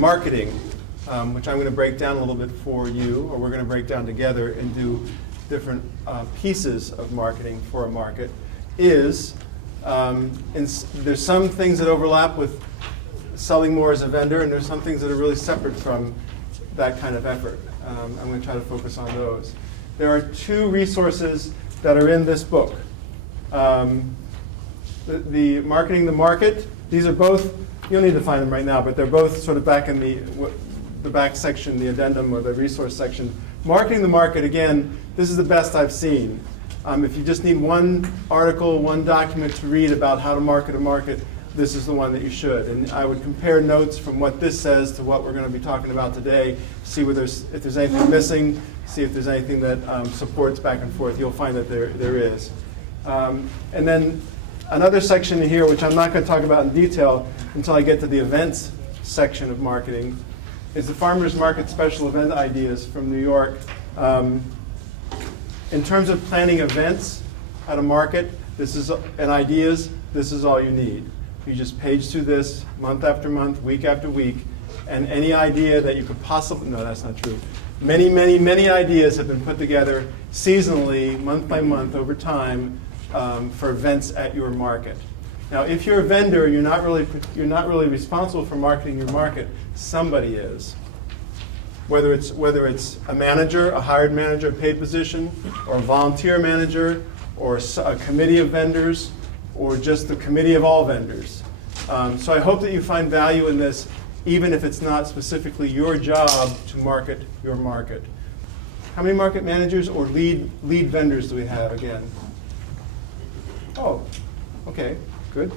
marketing, which I'm going to break down a little bit for you, or we're going to break down together and do different pieces of marketing for a market, is there's some things that overlap with selling more as a vendor, and there's some things that are really separate from that kind of effort. I'm going to try to focus on those. There are two resources that are in this book. The Marketing the Market, these are both, you don't need to find them right now, but they're both sort of back in the back section, the addendum or the resource section. Marketing the Market, again, this is the best I've seen. If you just need one article, one document to read about how to market a market, this is the one that you should. And I would compare notes from what this says to what we're going to be talking about today, see if there's anything missing, see if there's anything that supports back and forth. You'll find that there is. And then another section here, which I'm not going to talk about in detail until I get to the events section of marketing, is the Farmers Market Special Event Ideas from New York. In terms of planning events at a market, and ideas, this is all you need. You just page through this month after month, week after week, and any idea that you could possibly, no, that's not true. Many, many, many ideas have been put together seasonally, month by month, over time, for events at your market. Now, if you're a vendor, you're not really responsible for marketing your market. Somebody is. Whether it's a manager, a hired manager, a paid position, or a volunteer manager, or a committee of vendors, or just the committee of all vendors. So I hope that you find value in this, even if it's not specifically your job to market your market. How many market managers or lead vendors do we have again? Oh, okay, good.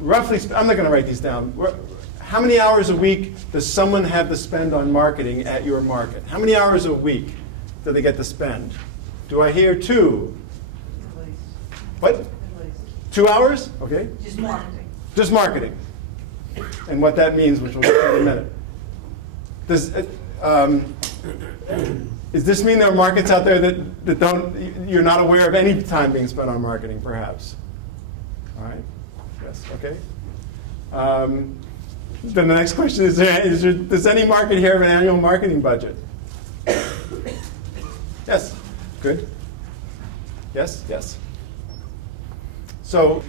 Roughly, I'm not going to write these down. How many hours a week does someone have to spend on marketing at your market? How many hours a week do they get to spend? Do I hear 2? What? 2 hours? Okay. Just marketing. Just marketing. And what that means, which we'll get to in a minute. Does this mean there are markets out there that you're not aware of any time being spent on marketing, perhaps? All right. Yes. Okay. Then the next question is, does any market here have an annual marketing budget? Yes. Good. Yes. Yes. So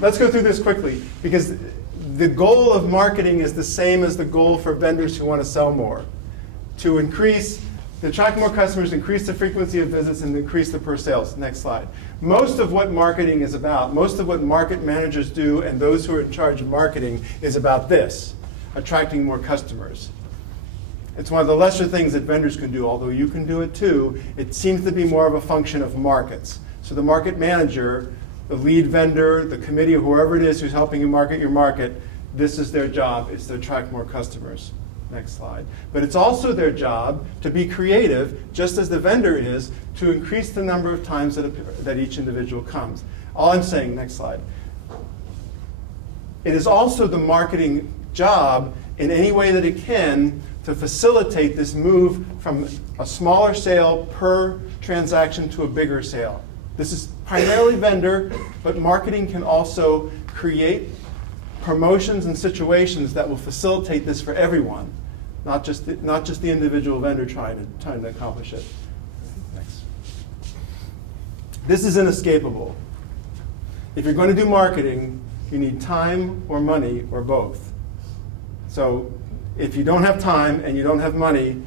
let's go through this quickly, because the goal of marketing is the same as the goal for vendors who want to sell more. To attract more customers, increase the frequency of visits, and increase the per sales. Next slide. Most of what marketing is about, most of what market managers do and those who are in charge of marketing is about this, attracting more customers. It's one of the lesser things that vendors can do, although you can do it too. It seems to be more of a function of markets. So the market manager, the lead vendor, the committee, or whoever it is who's helping you market your market, this is their job, is to attract more customers. Next slide. But it's also their job to be creative, just as the vendor is, to increase the number of times that each individual comes. All I'm saying, next slide. It is also the marketing job, in any way that it can, to facilitate this move from a smaller sale per transaction to a bigger sale. This is primarily vendor, but marketing can also create promotions and situations that will facilitate this for everyone, not just the individual vendor trying to accomplish it. Next. This is inescapable. If you're going to do marketing, you need time or money or both. So if you don't have time and you don't have money,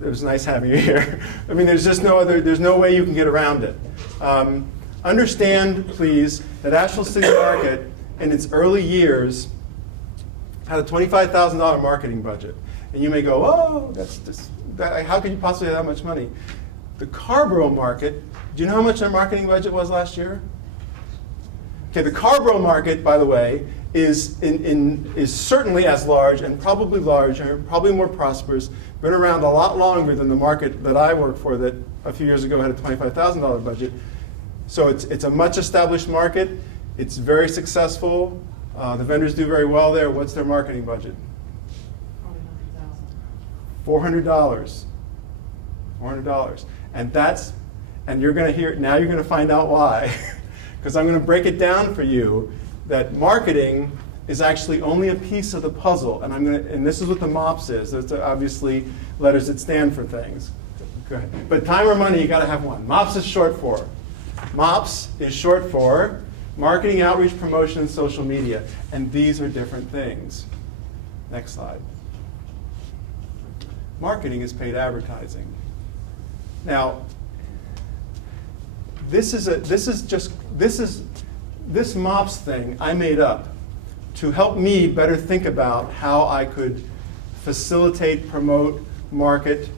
it was nice having you here. I mean, there's no way you can get around it. Understand, please, that Asheville City Market, in its early years, had a $25,000 marketing budget. And you may go, oh, how could you possibly have that much money? The Carborough market, do you know how much their marketing budget was last year? Okay, the Carborough market, by the way, is certainly as large and probably larger, probably more prosperous, been around a lot longer than the market that I work for that a few years ago had a $25,000 budget. So it's a much established market. It's very successful. The vendors do very well there. What's their marketing budget? $400. $400. And you're going to hear, now you're going to find out why. Because I'm going to break it down for you that marketing is actually only a piece of the puzzle, and this is what the MOPS is. Those are obviously letters that stand for things. Go ahead. But time or money, you got to have one. MOPS is short for. MOPS is short for marketing, outreach, promotion, and social media. And these are different things. Next slide. Marketing is paid advertising. Now, this MOPS thing I made up to help me better think about how I could facilitate, promote, market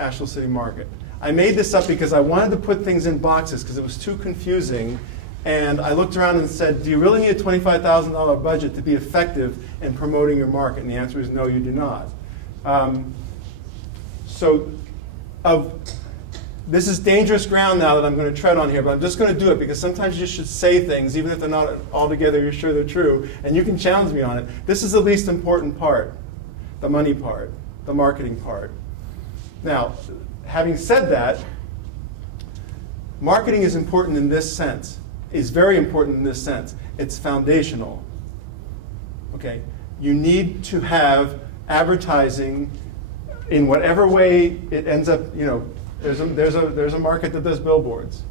Asheville City Market. I made this up because I wanted to put things in boxes because it was too confusing. And I looked around and said, do you really need a $25,000 budget to be effective in promoting your market? And the answer is no, you do not. This is dangerous ground now that I'm going to tread on here, but I'm just going to do it because sometimes you should say things, even if they're not altogether you're sure they're true, and you can challenge me on it. This is the least important part, the money part, the marketing part. Now, having said that, marketing is important in this sense, is very important in this sense. It's foundational. Okay? You need to have advertising in whatever way it ends up, there's a market that does billboards.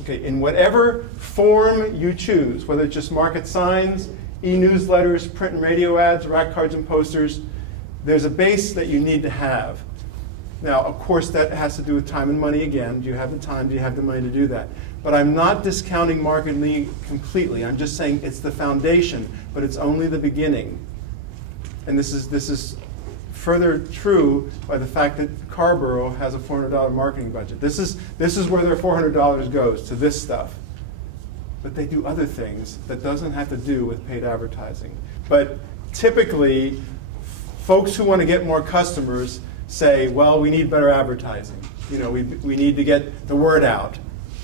Okay, in whatever form you choose, whether it's just market signs, e-newsletters, print and radio ads, rack cards and posters, there's a base that you need to have. Now, of course, that has to do with time and money again. Do you have the time? Do you have the money to do that? But I'm not discounting marketing completely. I'm just saying it's the foundation, but it's only the beginning. And this is further true by the fact that Carborough has a $400 marketing budget. This is where their $400 goes, to this stuff. But they do other things that doesn't have to do with paid advertising. But typically, folks who want to get more customers say, well, we need better advertising. We need to get the word out.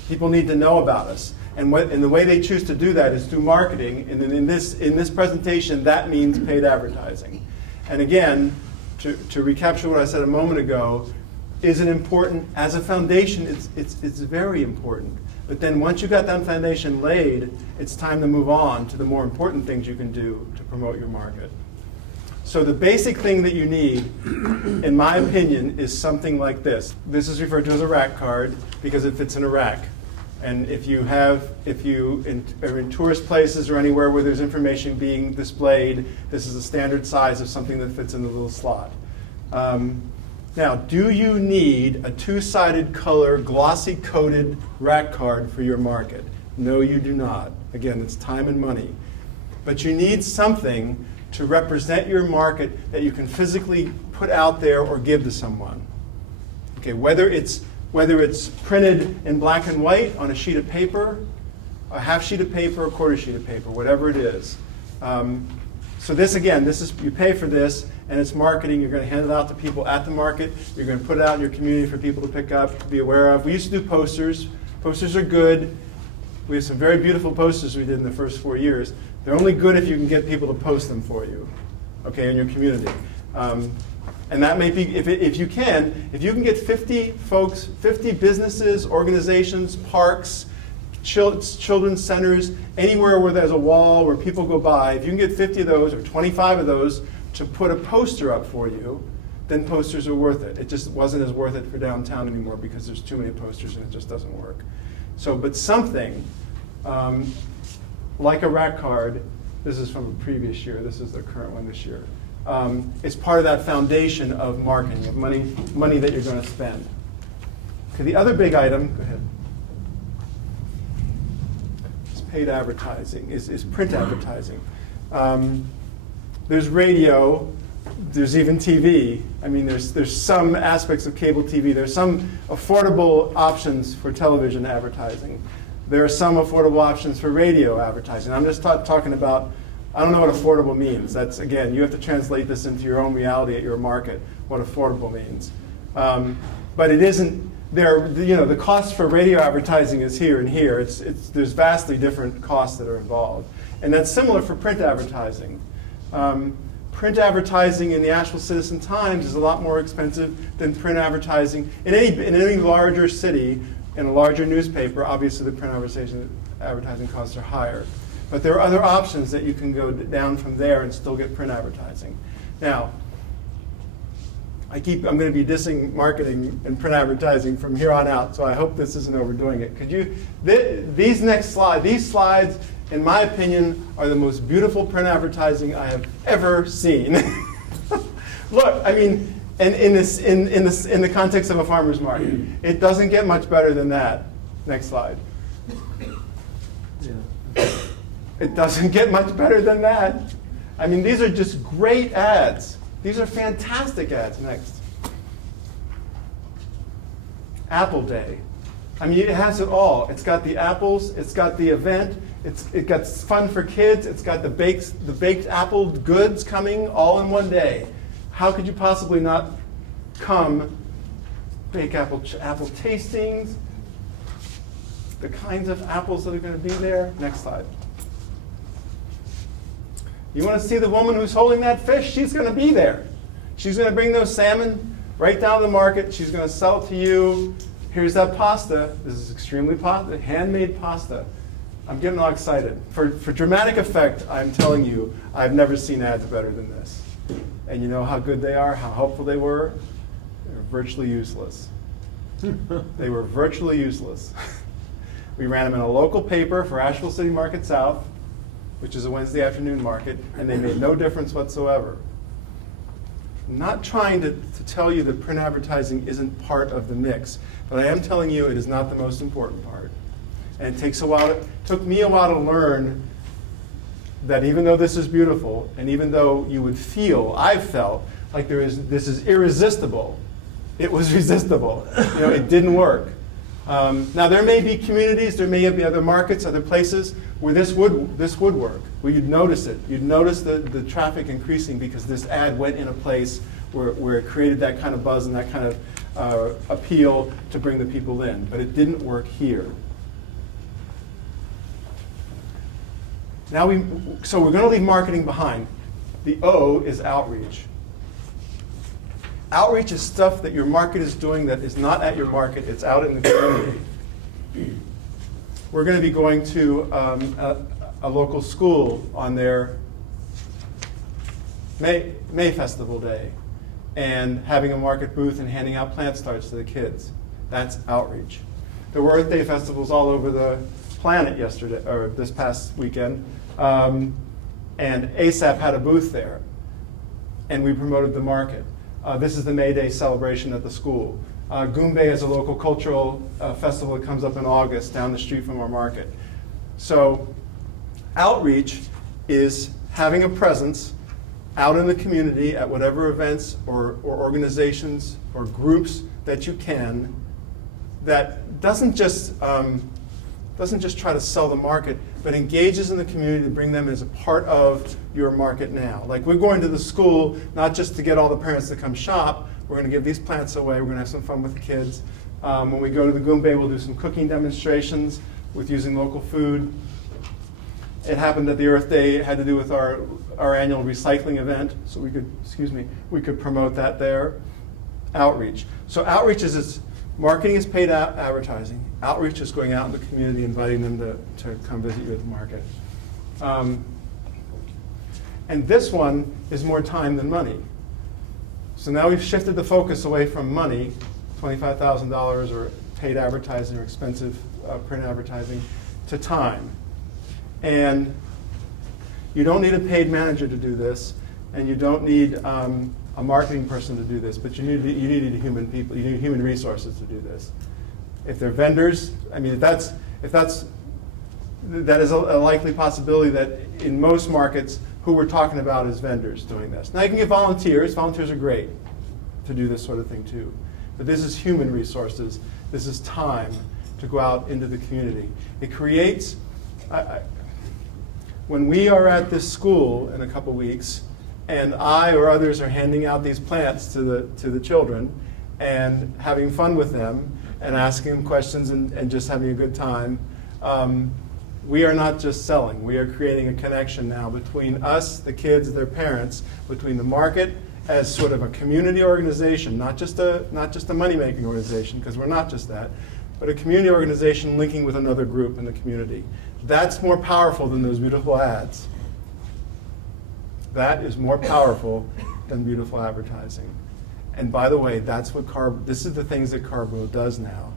People need to know about us. And the way they choose to do that is through marketing. And then in this presentation, that means paid advertising. And again, to recapture what I said a moment ago, is it important? As a foundation, it's very important. But then once you've got that foundation laid, it's time to move on to the more important things you can do to promote your market. So the basic thing that you need, in my opinion, is something like this. This is referred to as a rack card because it fits in a rack. And if you are in tourist places or anywhere where there's information being displayed, this is a standard size of something that fits in the little slot. Now, do you need a two-sided color, glossy coated rack card for your market? No, you do not. Again, it's time and money. But you need something to represent your market that you can physically put out there or give to someone. Okay, whether it's printed in black and white on a sheet of paper, a half sheet of paper, a quarter sheet of paper, whatever it is. So this is you pay for this, and it's marketing. You're going to hand it out to people at the market. You're going to put it out in your community for people to pick up, be aware of. We used to do posters. Posters are good. We have some very beautiful posters we did in the first 4 years. They're only good if you can get people to post them for you, okay, in your community. And that may be, if you can get 50 folks, 50 businesses, organizations, parks, children's centers, anywhere where there's a wall where people go by, if you can get 50 of those or 25 of those to put a poster up for you, then posters are worth it. It just wasn't as worth it for downtown anymore because there's too many posters and it just doesn't work. So, but something like a rack card, this is from a previous year, this is the current one this year, is part of that foundation of marketing, of money that you're going to spend. Okay, the other big item, go ahead, is paid advertising, is print advertising. There's radio, there's even TV. I mean, there's some aspects of cable TV. There's some affordable options for television advertising. There are some affordable options for radio advertising. I'm just talking about, I don't know what affordable means. That's, again, you have to translate this into your own reality at your market, what affordable means. But it isn't, the cost for radio advertising is here and here. There's vastly different costs that are involved. And that's similar for print advertising. Print advertising in the Asheville Citizen-Times is a lot more expensive than print advertising in any larger city, in a larger newspaper. Obviously, the print advertising costs are higher. But there are other options that you can go down from there and still get print advertising. Now, I'm going to be dissing marketing and print advertising from here on out, so I hope this isn't overdoing it. These slides, in my opinion, are the most beautiful print advertising I have ever seen. Look, I mean, and in the context of a farmer's market, it doesn't get much better than that. Next slide. Yeah. It doesn't get much better than that. I mean, these are just great ads. These are fantastic ads. Next. Apple Day. I mean, it has it all. It's got the apples. It's got the event. It got fun for kids. It's got the baked apple goods coming all in one day. How could you possibly not come? Bake apple tastings. The kinds of apples that are going to be there. Next slide. You want to see the woman who's holding that fish? She's going to be there. She's going to bring those salmon right down to the market. She's going to sell it to you. Here's that pasta. This is extremely handmade pasta. I'm getting all excited. For dramatic effect, I'm telling you, I've never seen ads better than this. And you know how good they are, how helpful they were? They were virtually useless. They were virtually useless. We ran them in a local paper for Asheville City Market South, which is a Wednesday afternoon market, and they made no difference whatsoever. I'm not trying to tell you that print advertising isn't part of the mix, but I am telling you it is not the most important part. And it took me a while to learn that even though this is beautiful, and even though you would I felt like this is irresistible, it was resistible. It didn't work. Now there may be communities, there may be other markets, other places where this would work, where you'd notice it. You'd notice the traffic increasing because this ad went in a place where it created that kind of buzz and that kind of appeal to bring the people in. But it didn't work here. So we're going to leave marketing behind. The O is outreach. Outreach is stuff that your market is doing that is not at your market, it's out in the community. We're going to be going to a local school on their May Festival Day and having a market booth and handing out plant starts to the kids. That's outreach. There were Earth Day festivals all over the planet this past weekend, and ASAP had a booth there, and we promoted the market. This is the May Day celebration at the school. Goombay is a local cultural festival that comes up in August down the street from our market. So outreach is having a presence out in the community at whatever events or organizations or groups that you can that doesn't just try to sell the market, but engages in the community to bring them as a part of your market now. Like we're going to the school, not just to get all the parents to come shop, we're going to give these plants away, we're going to have some fun with the kids. When we go to the Goombay, we'll do some cooking demonstrations with using local food. It happened that the Earth Day had to do with our annual recycling event, so we could promote that there. Outreach. So outreach is marketing is paid advertising. Outreach is going out in the community, inviting them to come visit you at the market. And this one is more time than money. So now we've shifted the focus away from money, $25,000 or paid advertising or expensive print advertising, to time. And you don't need a paid manager to do this, and you don't need a marketing person to do this, but you need human people. You need human resources to do this. If they're vendors, I mean, that is a likely possibility that in most markets, who we're talking about is vendors doing this. Now you can get volunteers. Volunteers are great to do this sort of thing too. But this is human resources. This is time to go out into the community. It creates, when we are at this school in a couple weeks, and I or others are handing out these plants to the children and having fun with them and asking them questions and just having a good time, we are not just selling. We are creating a connection now between us, the kids, their parents, between the market as sort of a community organization, not just a money-making organization, because we're not just that, but a community organization linking with another group in the community. That's more powerful than those beautiful ads. That is more powerful than beautiful advertising. And by the way, this is the things that Carborough does now.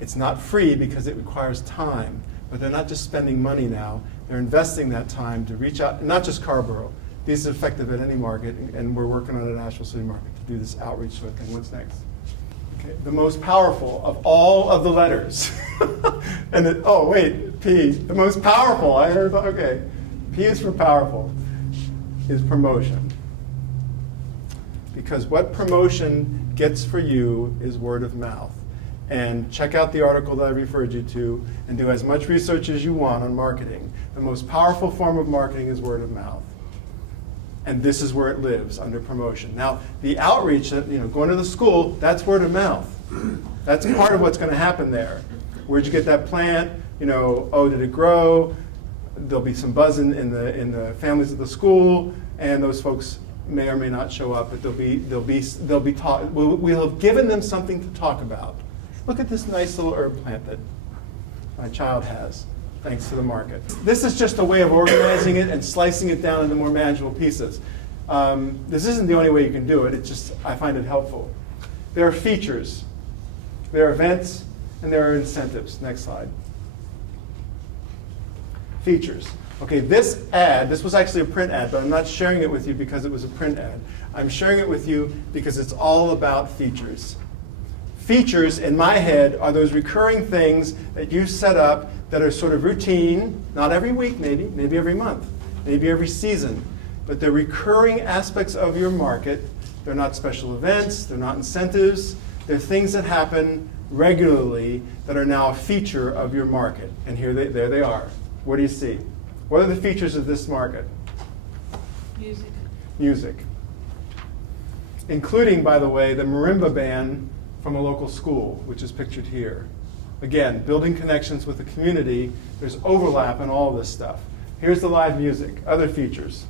It's not free because it requires time, but they're not just spending money now. They're investing that time to reach out, not just Carborough. These are effective at any market, and we're working on an Asheville City market to do this outreach sort of thing. What's next? Okay, the most powerful of all of the letters. Oh, wait, P. The most powerful, I heard, okay. P is for powerful, is promotion. Because what promotion gets for you is word of mouth. And check out the article that I referred you to and do as much research as you want on marketing. The most powerful form of marketing is word of mouth. And this is where it lives, under promotion. Now, the outreach, going to the school, that's word of mouth. That's part of what's going to happen there. Where'd you get that plant? Oh, did it grow? There'll be some buzz in the families of the school, and those folks may or may not show up, but they'll be taught. We'll have given them something to talk about. Look at this nice little herb plant that my child has, thanks to the market. This is just a way of organizing it and slicing it down into more manageable pieces. This isn't the only way you can do it. It's just, I find it helpful. There are features, there are events, and there are incentives. Next slide. Features. Okay, this was actually a print ad, but I'm not sharing it with you because it was a print ad. I'm sharing it with you because it's all about features. Features, in my head, are those recurring things that you set up that are sort of routine, not every week maybe every month, maybe every season, but they're recurring aspects of your market. They're not special events, they're not incentives, they're things that happen regularly that are now a feature of your market. And there they are. What do you see? What are the features of this market? Music. Music. Including, by the way, the marimba band from a local school, which is pictured here. Again, building connections with the community. There's overlap in all this stuff. Here's the live music. Other features.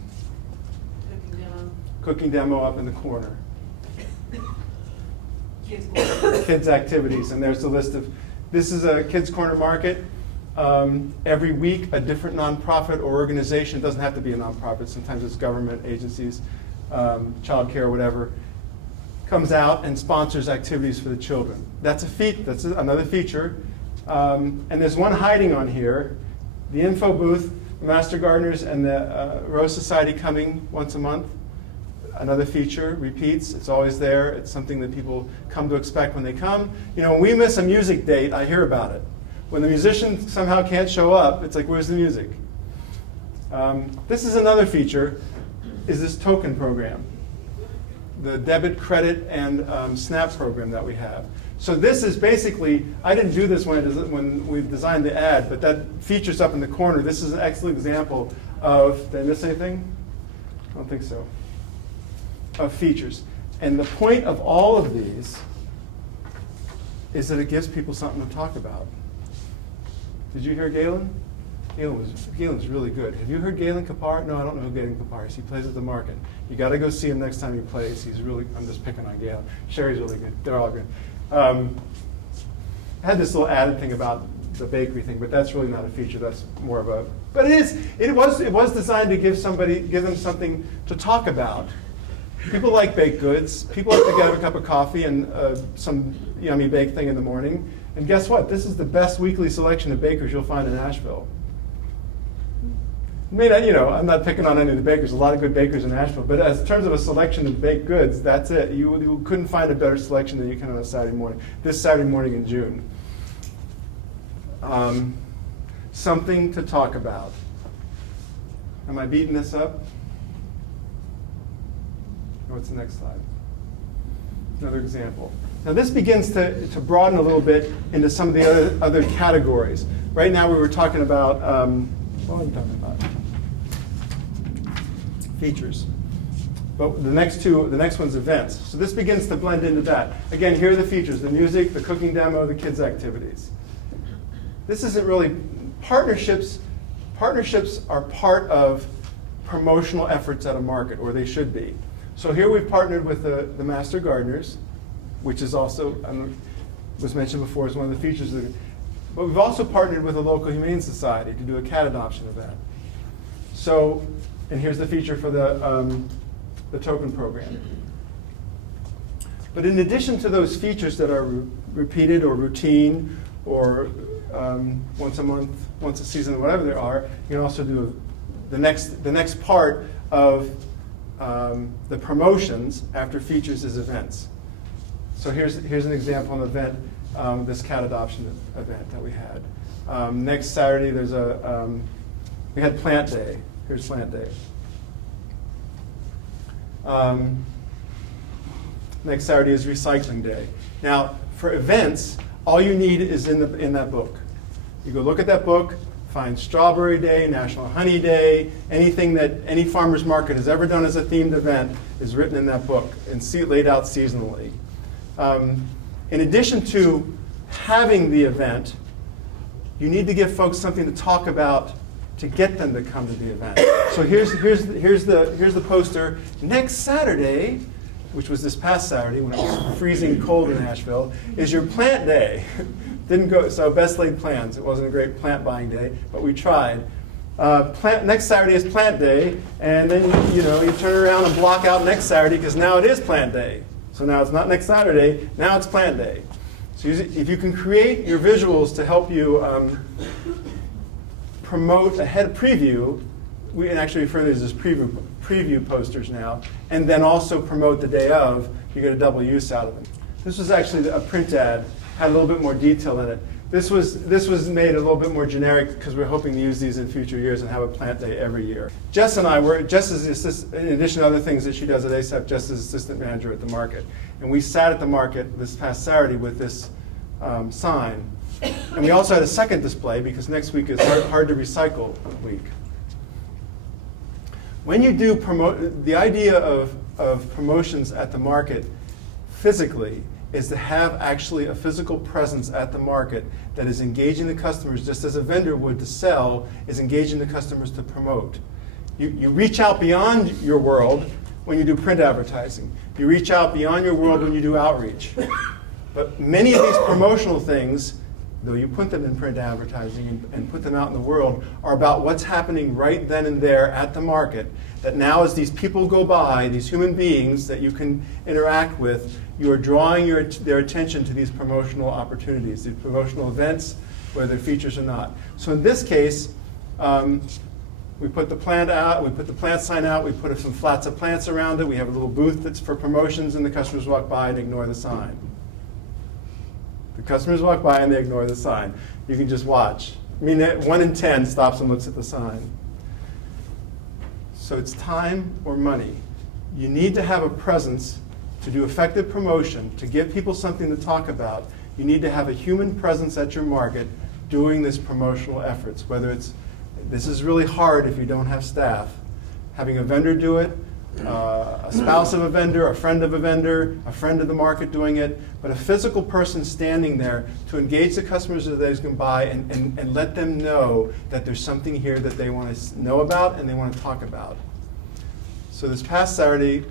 Cooking demo. Cooking demo up in the corner. Kids corner. Kids activities, and there's the list of, this is a Kids Corner Market. Every week, a different nonprofit or organization, doesn't have to be a nonprofit, sometimes it's government agencies, child care, whatever, comes out and sponsors activities for the children. That's another feature. And there's one hiding on here, the info booth, the Master Gardeners and the Rose Society coming once a month. Another feature, repeats, it's always there. It's something that people come to expect when they come. When we miss a music date, I hear about it. When the musician somehow can't show up, it's like, where's the music? This is another feature, is this token program. The debit, credit, and SNAP program that we have. So this is basically, I didn't do this when we designed the ad, but that feature's up in the corner. This is an excellent example of, did I miss anything? I don't think so. Of features. And the point of all of these is that it gives people something to talk about. Did you hear Galen? Galen's really good. Have you heard Galen Kapar? No, I don't know who Galen Kapar is. He plays at the market. You got to go see him next time he plays. He's really, I'm just picking on Galen. Sherry's really good. They're all good. I had this little added thing about the bakery thing, but that's really not a feature. That's more of a, but it was designed to give them something to talk about. People like baked goods. People like to get a cup of coffee and some yummy baked thing in the morning. And guess what? This is the best weekly selection of bakers you'll find in Asheville. I'm not picking on any of the bakers. A lot of good bakers in Asheville. But as in terms of a selection of baked goods, that's it. You couldn't find a better selection than you can on a Saturday morning. This Saturday morning in June. Something to talk about. Am I beating this up? What's the next slide? Another example. Now this begins to broaden a little bit into some of the other categories. Right now we were talking about, what are we talking about? Features. But the next one's events. So this begins to blend into that. Again, here are the features, the music, the cooking demo, the kids' activities. This isn't really, partnerships are part of promotional efforts at a market, or they should be. So here we've partnered with the Master Gardeners, which is also, was mentioned before, as one of the features. But we've also partnered with a local humane society to do a cat adoption event. So, and here's the feature for the token program. But in addition to those features that are repeated or routine or once a month, once a season, whatever there are, you can also do the next part of the promotions after features is events. So here's an example of an event, this cat adoption event that we had. Next Saturday there's we had Plant Day. Here's Plant Day. Next Saturday is Recycling Day. Now, for events, all you need is in that book. You go look at that book, find Strawberry Day, National Honey Day, anything that any farmer's market has ever done as a themed event is written in that book and laid out seasonally. In addition to having the event, you need to give folks something to talk about to get them to come to the event. So here's the poster. Next Saturday, which was this past Saturday when it was freezing cold in Asheville, is your plant day. Didn't go, so best laid plans. It wasn't a great plant buying day, but we tried. Next Saturday is plant day, and then you turn around and block out next Saturday because now it is plant day. So now it's not next Saturday, now it's plant day. So if you can create your visuals to help you promote ahead preview, we can actually refer to these as preview posters now, and then also promote the day of, you get a double use out of them. This was actually a print ad, had a little bit more detail in it. This was made a little bit more generic because we're hoping to use these in future years and have a plant day every year. Jess and I were, Jess is the assistant, in addition to other things that she does at ASAP, Jess is assistant manager at the market. And we sat at the market this past Saturday with this sign. And we also had a second display because next week is hard to recycle week. When you do the idea of promotions at the market physically is to have actually a physical presence at the market that is engaging the customers just as a vendor would to sell, is engaging the customers to promote. You reach out beyond your world when you do print advertising. You reach out beyond your world when you do outreach. But many of these promotional things, though you put them in print advertising and put them out in the world, are about what's happening right then and there at the market. That now as these people go by, these human beings that you can interact with, you are drawing their attention to these promotional opportunities, these promotional events, whether they're features or not. So in this case, we put the plant out, we put the plant sign out, we put some flats of plants around it, we have a little booth that's for promotions, and the customers walk by and ignore the sign. The customers walk by and they ignore the sign. You can just watch. I mean, 1 in 10 stops and looks at the sign. So it's time or money. You need to have a presence to do effective promotion, to give people something to talk about. You need to have a human presence at your market doing this promotional efforts, whether it's, this is really hard if you don't have staff. Having a vendor do it, a spouse of a vendor, a friend of the market doing it, but a physical person standing there to engage the customers as they can buy and let them know that there's something here that they want to know about and they want to talk about. So this past Saturday,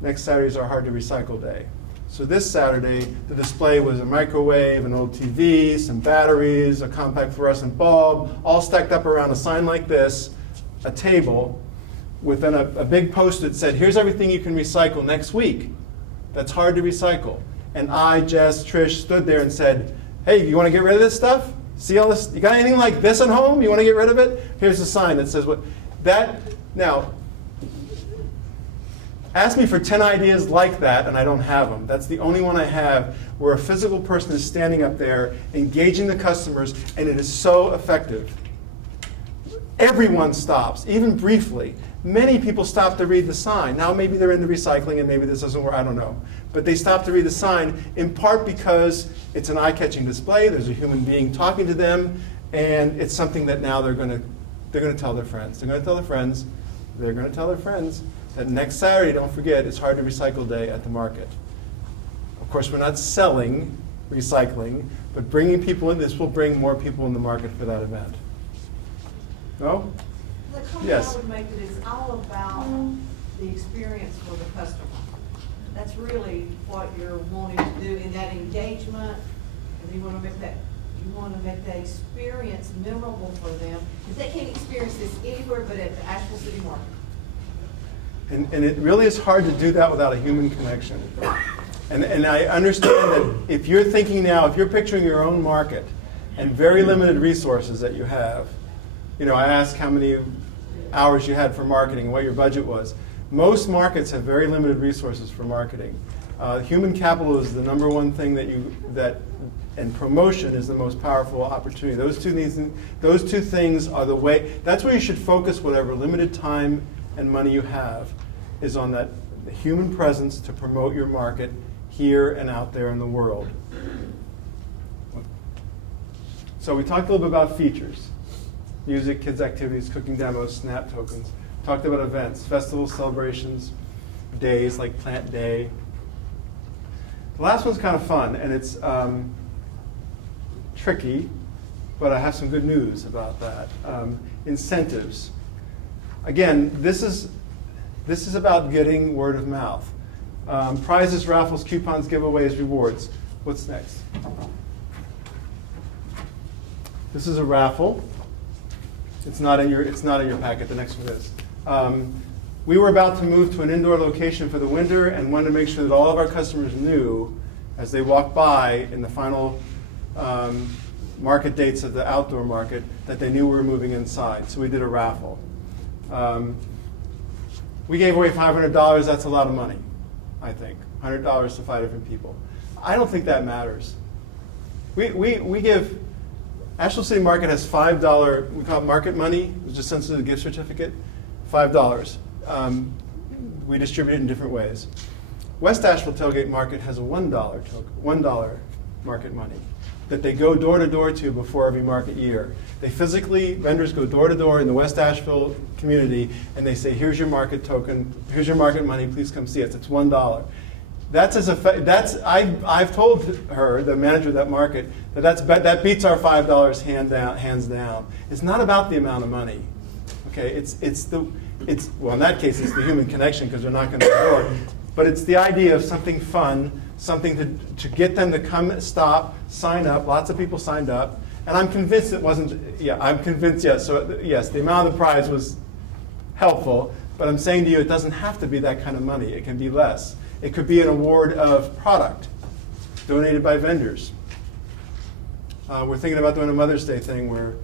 next Saturday is our hard to recycle day. So this Saturday, the display was a microwave, an old TV, some batteries, a compact fluorescent bulb, all stacked up around a sign like this, a table, with then a big post that said, here's everything you can recycle next week that's hard to recycle. And I, Jess, Trish, stood there and said, hey, you want to get rid of this stuff? See all this? You got anything like this at home? You want to get rid of it? Here's a sign that says what. Now, ask me for 10 ideas like that, and I don't have them. That's the only one I have where a physical person is standing up there, engaging the customers, and it is so effective. Everyone stops, even briefly. Many people stop to read the sign. Now maybe they're into recycling and maybe this doesn't work, I don't know. But they stop to read the sign in part because it's an eye-catching display, there's a human being talking to them, and it's something that now they're going to tell their friends. They're going to tell their friends that next Saturday, don't forget, it's hard to recycle day at the market. Of course, we're not selling recycling, but bringing people in, this will bring more people in the market for that event. No? The comment Yes. I would make it is all about the experience for the customer. That's really what you're wanting to do in that engagement, and you want to make that You want to make that experience memorable for them, because they can't experience this anywhere but at the Asheville City Market. And it really is hard to do that without a human connection. And I understand that if you're thinking now, if you're picturing your own market and very limited resources that you have, you know, I asked how many hours you had for marketing, what your budget was. Most markets have very limited resources for marketing. Human capital is the number one thing and promotion is the most powerful opportunity. Those two things are the way. That's where you should focus whatever limited time and money you have, is on that human presence to promote your market here and out there in the world. So we talked a little bit about features: music, kids activities, cooking demos, snap tokens. Talked about events, festivals, celebrations, days like Plant Day. The last one's kind of fun, and it's tricky, but I have some good news about that. Incentives. Again, this is about getting word of mouth. Prizes, raffles, coupons, giveaways, rewards. What's next? This is a raffle. It's not in your packet. The next one is. We were about to move to an indoor location for the winter and wanted to make sure that all of our customers knew as they walked by in the final market dates of the outdoor market that they knew we were moving inside. So we did a raffle. We gave away $500. That's a lot of money, I think. $100 to 5 different people. I don't think that matters. We give, Asheville City Market has $5, we call it market money, which just sends to the gift certificate, $5. We distribute it in different ways. West Asheville Tailgate Market has a $1 market money that they go door to door to before every market year. Vendors go door to door in the West Asheville community, and they say, here's your market token, here's your market money, please come see us. It's $1. I've told her, the manager of that market, that beats our $5 hands down. It's not about the amount of money. Okay, well, in that case, it's the human connection because they're not going to afford. But it's the idea of something fun, something to get them to come, stop, sign up. Lots of people signed up. And I'm convinced it wasn't, I'm convinced, yes. So yes, the amount of the prize was helpful. But I'm saying to you, it doesn't have to be that kind of money. It can be less. It could be an award of product donated by vendors. We're thinking about doing a Mother's Day thing where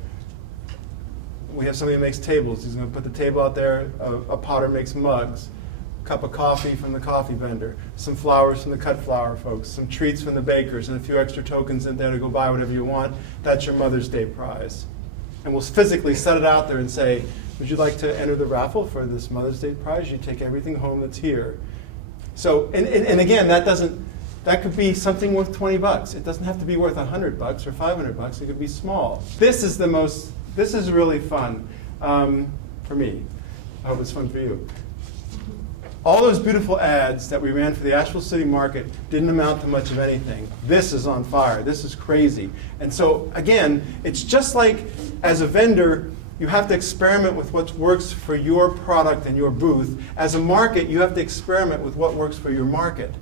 we have somebody who makes tables. He's going to put the table out there. A potter makes mugs. A cup of coffee from the coffee vendor. Some flowers from the cut flower folks. Some treats from the bakers. And a few extra tokens in there to go buy whatever you want. That's your Mother's Day prize. And we'll physically set it out there and say, would you like to enter the raffle for this Mother's Day prize? You take everything home that's here. So, and again, that could be something worth $20. It doesn't have to be worth $100 or $500. It could be small. This is really fun for me. I hope it's fun for you. All those beautiful ads that we ran for the Asheville City Market didn't amount to much of anything. This is on fire. This is crazy. And so, again, it's just like as a vendor, you have to experiment with what works for your product and your booth. As a market, you have to experiment with what works for your market.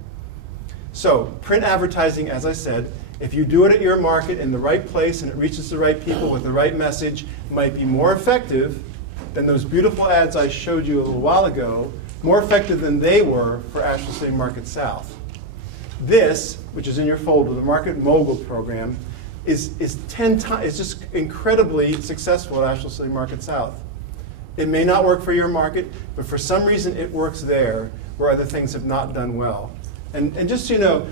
So, print advertising, as I said, if you do it at your market in the right place and it reaches the right people with the right message, might be more effective than those beautiful ads I showed you a little while ago, more effective than they were for Asheville City Market South. This, which is in your folder, the Market Mogul program, is 10 times, it's just incredibly successful at Asheville City Market South. It may not work for your market, but for some reason it works there where other things have not done well. And just so you know,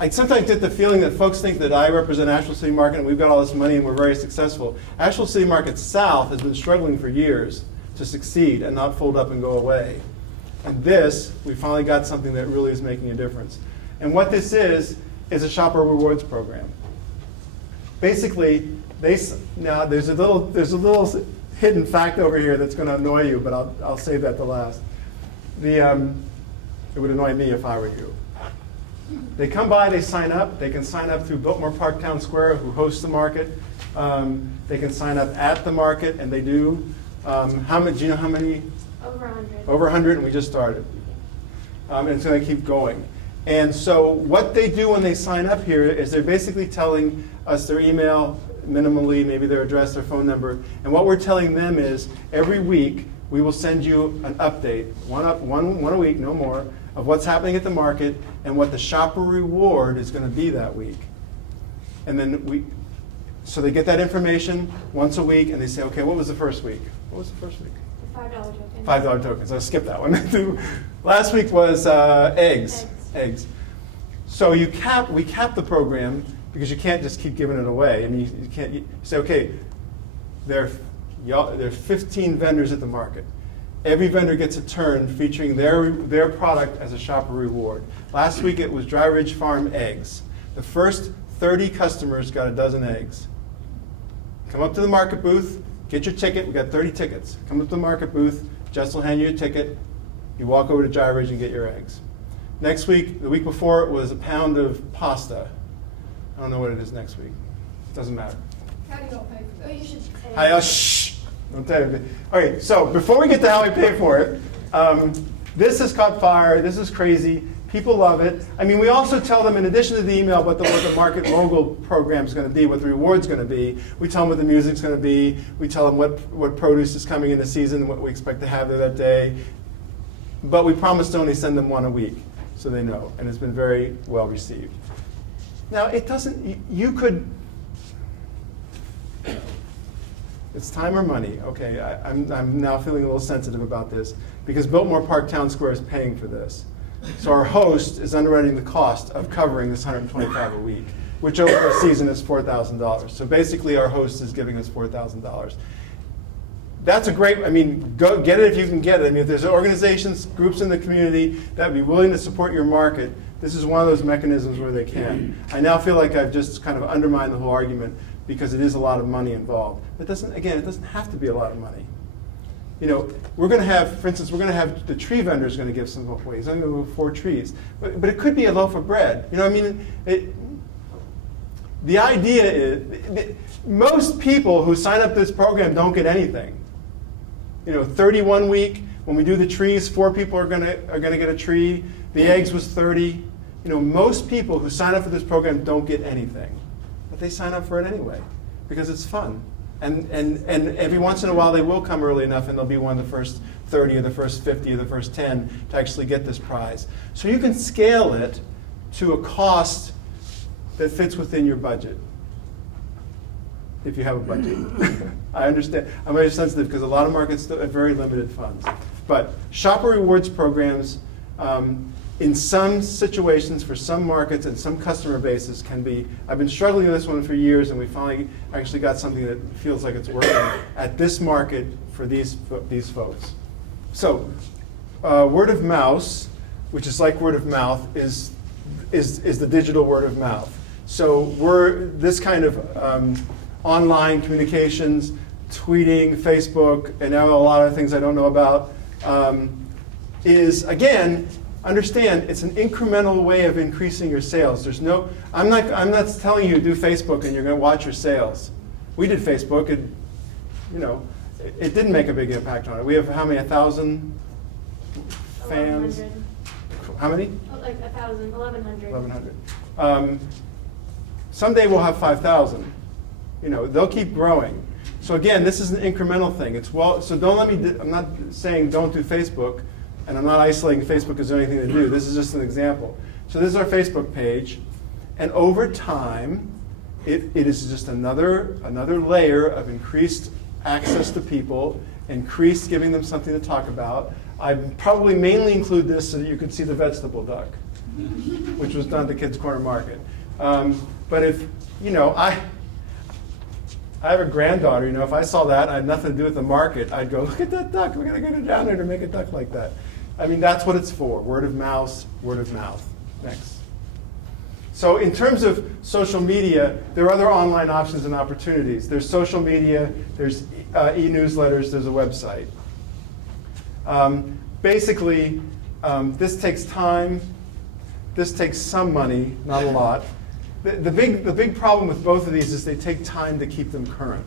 I sometimes get the feeling that folks think that I represent Asheville City Market and we've got all this money and we're very successful. Asheville City Market South has been struggling for years to succeed and not fold up and go away. And this, we finally got something that really is making a difference. And what this is a shopper rewards program. Basically, now there's a little hidden fact over here that's going to annoy you, but I'll save that to last. It would annoy me if I were you. They come by, they sign up. They can sign up through Biltmore Park Town Square, who hosts the market. They can sign up at the market, and they do. Do you know how many? Over 100. Over 100, and we just started. And it's going to keep going. And so what they do when they sign up here is they're basically telling us their email, minimally, maybe their address, their phone number. And what we're telling them is every week we will send you an update, one a week, no more, of what's happening at the market and what the shopper reward is going to be that week. And then so they get that information once a week, and they say, okay, what was the first week? What was the first week? $5 tokens. $5 tokens. I'll skip that one. Last week was eggs. So we cap the program because you can't just keep giving it away. I mean, you can't. You say, okay, there are 15 vendors at the market. Every vendor gets a turn featuring their product as a shopper reward. Last week it was Dry Ridge Farm eggs. The first 30 customers got a dozen eggs. Come up to the market booth, get your ticket. We got 30 tickets. Come up to the market booth, Jess will hand you a ticket. You walk over to Dry Ridge and get your eggs. Next week, the week before, it was a pound of pasta. I don't know what it is next week. Doesn't matter. How do you all pay for that? You should say. Shh. Don't tell you. Okay, so before we get to how we pay for it, this has caught fire. This is crazy. People love it. I mean, we also tell them, in addition to the email, what the market mogul program is going to be, what the reward's going to be. We tell them what the music's going to be. We tell them what produce is coming in the season, what we expect to have there that day. But we promise to only send them one a week, so they know. And it's been very well received. Now, it doesn't, you could, it's time or money. Okay, I'm now feeling a little sensitive about this because Biltmore Park Town Square is paying for this. So our host is underwriting the cost of covering this $125 a week, which over a season is $4,000. So basically our host is giving us $4,000. That's a great, I mean, go get it if you can get it. I mean, if there's organizations, groups in the community that would be willing to support your market, this is one of those mechanisms where they can. I now feel like I've just kind of undermined the whole argument because it is a lot of money involved. It doesn't have to be a lot of money. You know, we're going to have, for instance, we're going to have the tree vendors going to give some away. He's going to go 4 trees. But it could be a loaf of bread. You know, I mean, the idea is, most people who sign up to this program don't get anything. You know, 31 week, when we do the trees, 4 people are going to get a tree. The eggs was 30. You know, most people who sign up for this program don't get anything. But they sign up for it anyway because it's fun. And every once in a while they will come early enough and they'll be one of the first 30 or the first 50 or the first 10 to actually get this prize. So you can scale it to a cost that fits within your budget, if you have a budget. I understand. I'm very sensitive because a lot of markets still have very limited funds. But shopper rewards programs, in some situations, for some markets and some customer bases can be, I've been struggling with this one for years and we finally actually got something that feels like it's working at this market for these folks. So word of mouth, which is like word of mouth, is the digital word of mouth. So this kind of online communications, tweeting, Facebook, and now a lot of things I don't know about, is, again, understand it's an incremental way of increasing your sales. I'm not telling you to do Facebook and you're going to watch your sales. We did Facebook, and it didn't make a big impact on it. We have how many? 1,000 fans? 1,100. How many? Oh, like 1,000, 1,100. 1,100. Someday we'll have 5,000. They'll keep growing. So again, this is an incremental thing. So don't let me. I'm not saying don't do Facebook. And I'm not isolating Facebook as there anything to do. This is just an example. So this is our Facebook page. And over time, it is just another layer of increased access to people, increased giving them something to talk about. I probably mainly include this so that you could see the vegetable duck, which was done at the Kids Corner Market. But if, I have a granddaughter, if I saw that and I had nothing to do with the market, I'd go, look at that duck. We're going to go down there to make a duck like that. I mean, that's what it's for, word of mouth, word of mouth. Next. So in terms of social media, there are other online options and opportunities. There's social media, there's e-newsletters, there's a website. Basically, this takes time. This takes some money, not a lot. The big problem with both of these is they take time to keep them current.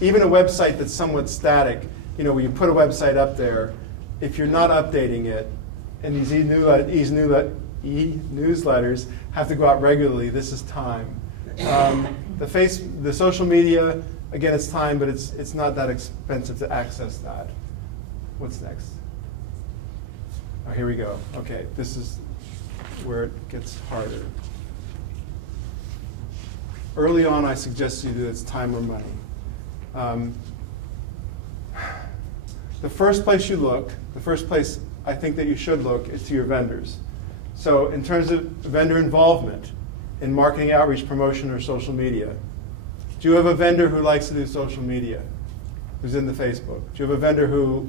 Even a website that's somewhat static, when you put a website up there, if you're not updating it, and these e-newsletters have to go out regularly. This is time. The social media, again, it's time, but it's not that expensive to access that. What's next? Oh, here we go. Okay, this is where it gets harder. Early on, I suggest you that it's time or money. The first place you look, the first place I think that you should look is to your vendors. So in terms of vendor involvement in marketing, outreach, promotion, or social media, do you have a vendor who likes to do social media, who's in the Facebook? Do you have a vendor who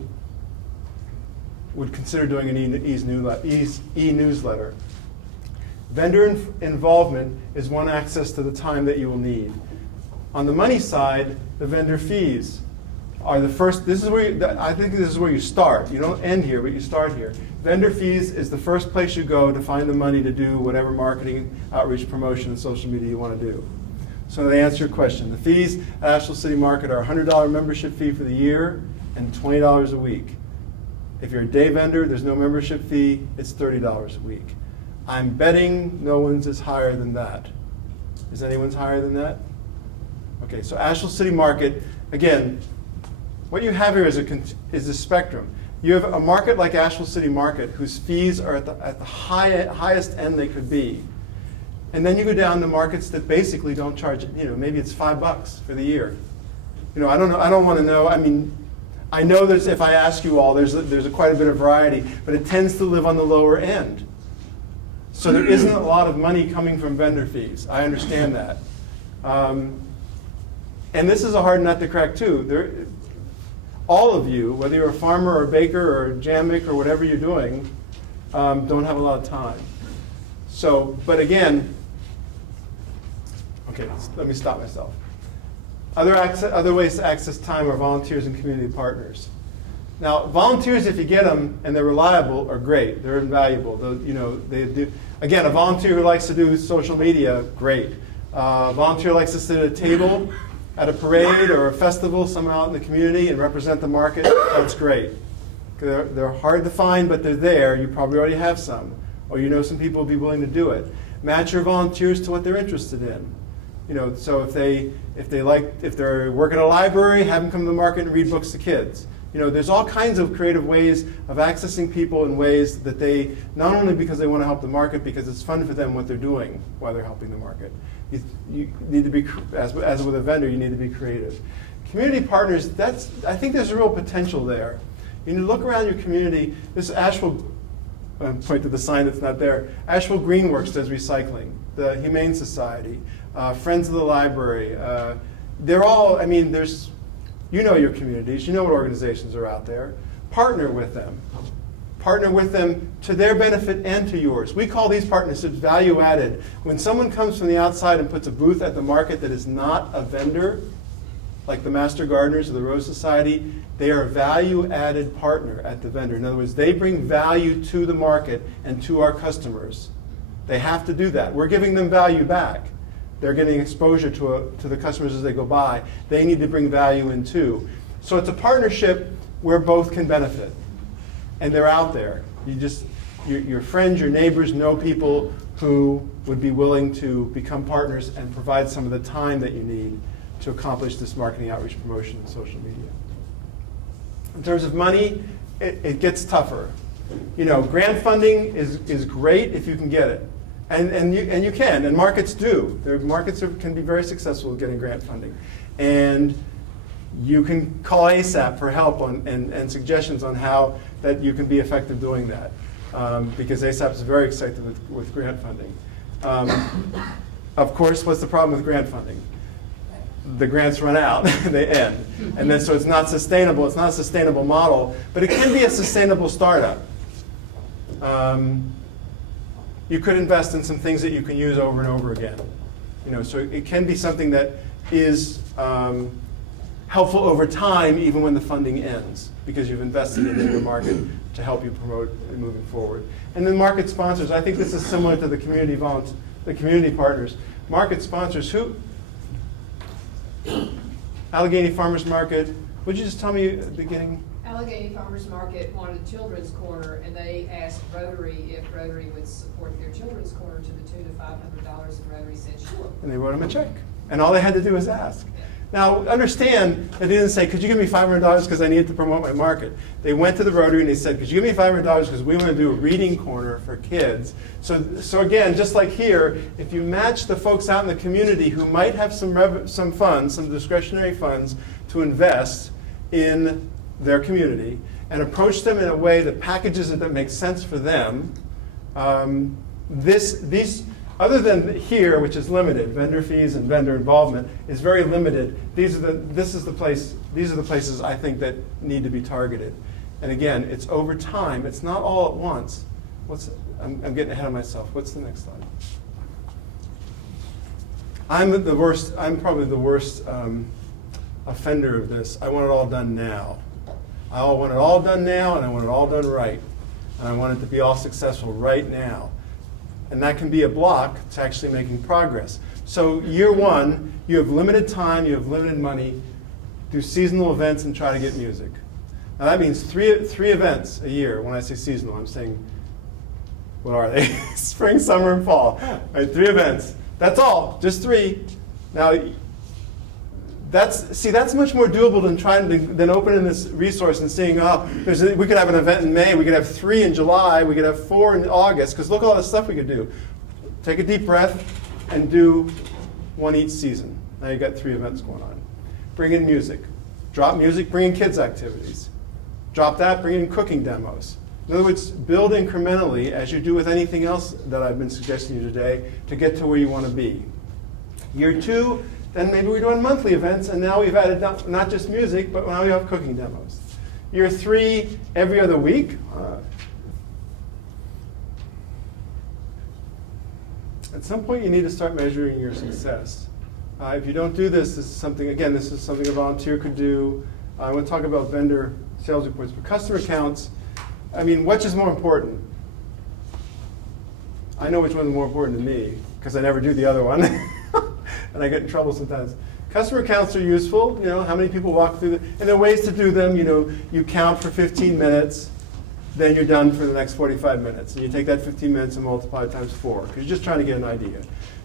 would consider doing an e-newsletter? Vendor involvement is one access to the time that you will need. On the money side, the vendor fees are the first. I think this is where you start. You don't end here, but you start here. Vendor fees is the first place you go to find the money to do whatever marketing, outreach, promotion, and social media you want to do. So to answer your question, the fees at Asheville City Market are a $100 membership fee for the year and $20 a week. If you're a day vendor, there's no membership fee, it's $30 a week. I'm betting no one's is higher than that. Is anyone's higher than that? Okay, so Asheville City Market, again, what you have here is a spectrum. You have a market like Asheville City Market whose fees are at the highest end they could be. And then you go down to markets that basically don't charge, maybe it's $5 for the year. I don't know, I don't want to know, I know there's, if I ask you all, there's quite a bit of variety, but it tends to live on the lower end. So there isn't a lot of money coming from vendor fees. I understand that. And this is a hard nut to crack too. All of you, whether you're a farmer or a baker or a jam maker or whatever you're doing, don't have a lot of time. So, but again, okay, let me stop myself. Other ways to access time are volunteers and community partners. Now, volunteers, if you get them and they're reliable, are great. They're invaluable. They do. Again, a volunteer who likes to do social media, great. A volunteer likes to sit at a table at a parade or a festival somewhere out in the community and represent the market, that's great. They're hard to find, but they're there. You probably already have some. Or some people will be willing to do it. Match your volunteers to what they're interested in. So if they're working at a library, have them come to the market and read books to kids. There's all kinds of creative ways of accessing people in ways that they, not only because they want to help the market, because it's fun for them what they're doing while they're helping the market. You need to be, as with a vendor, you need to be creative. Community partners, I think there's a real potential there. You need to look around your community. This Asheville, point to the sign that's not there. Asheville Greenworks does recycling. The Humane Society, Friends of the Library. They're all, there's, your communities, what organizations are out there. Partner with them. Partner with them to their benefit and to yours. We call these partnerships value added. When someone comes from the outside and puts a booth at the market that is not a vendor, like the Master Gardeners or the Rose Society, they are a value added partner at the vendor. In other words, they bring value to the market and to our customers. They have to do that. We're giving them value back. They're getting exposure to the customers as they go by. They need to bring value in too. So it's a partnership where both can benefit. And they're out there. Your friends, your neighbors know people who would be willing to become partners and provide some of the time that you need to accomplish this marketing, outreach, promotion, and social media. In terms of money, it gets tougher. Grant funding is great if you can get it. And you can, and markets do. Markets can be very successful at getting grant funding. And you can call ASAP for help and suggestions on how that you can be effective doing that. Because ASAP is very excited with grant funding. Of course, what's the problem with grant funding? The grants run out, they end. And then so it's not sustainable, it's not a sustainable model, but it can be a sustainable startup. You could invest in some things that you can use over and over again. So it can be something that is helpful over time, even when the funding ends, because you've invested in your market to help you promote moving forward. And then market sponsors. I think this is similar to the community partners. Market sponsors, who? Allegheny Farmers Market, Would you just tell me at the beginning? Allegheny Farmers Market wanted a children's corner, and they asked Rotary if Rotary would support their children's corner to the tune of $500, and Rotary said, sure. And they wrote him a check. And all they had to do was ask. Now, understand that they didn't say, could you give me $500 because I needed to promote my market. They went to the Rotary and they said, could you give me $500 because we want to do a reading corner for kids. So again, just like here, if you match the folks out in the community who might have some funds, some discretionary funds to invest in their community and approach them in a way that packages it that makes sense for them, these other than here, which is limited, vendor fees and vendor involvement is very limited. These are the places I think that need to be targeted. And again, it's over time. It's not all at once. I'm getting ahead of myself. What's the next slide? I'm probably the worst offender of this. I want it all done now. I want it all done now, and I want it all done right. And I want it to be all successful right now. And that can be a block to actually making progress. So year one, you have limited time, you have limited money, do seasonal events and try to get music. Now that means three events a year. When I say seasonal, I'm saying, what are they? Spring, summer, and fall. Right, 3 events. That's all, just 3. Now, that's much more doable than opening this resource and seeing, we could have an event in May, we could have 3 in July, we could have 4 in August, because look at all the stuff we could do. Take a deep breath and do 1 each season. Now you've got 3 events going on. Bring in music. Drop music, bring in kids activities. Drop that, bring in cooking demos. In other words, build incrementally, as you do with anything else that I've been suggesting to you today, to get to where you want to be. Year 2, then maybe we're doing monthly events, and now we've added not just music, but now we have cooking demos. Year 3, every other week. At some point, you need to start measuring your success. If you don't do this, this is something a volunteer could do. I want to talk about vendor sales reports, but customer counts. I mean, which is more important? I know which one's more important to me, because I never do the other one. And I get in trouble sometimes. Customer counts are useful. How many people walk through and there are ways to do them. You count for 15 minutes, then you're done for the next 45 minutes. And you take that 15 minutes and multiply it times 4, because you're just trying to get an idea.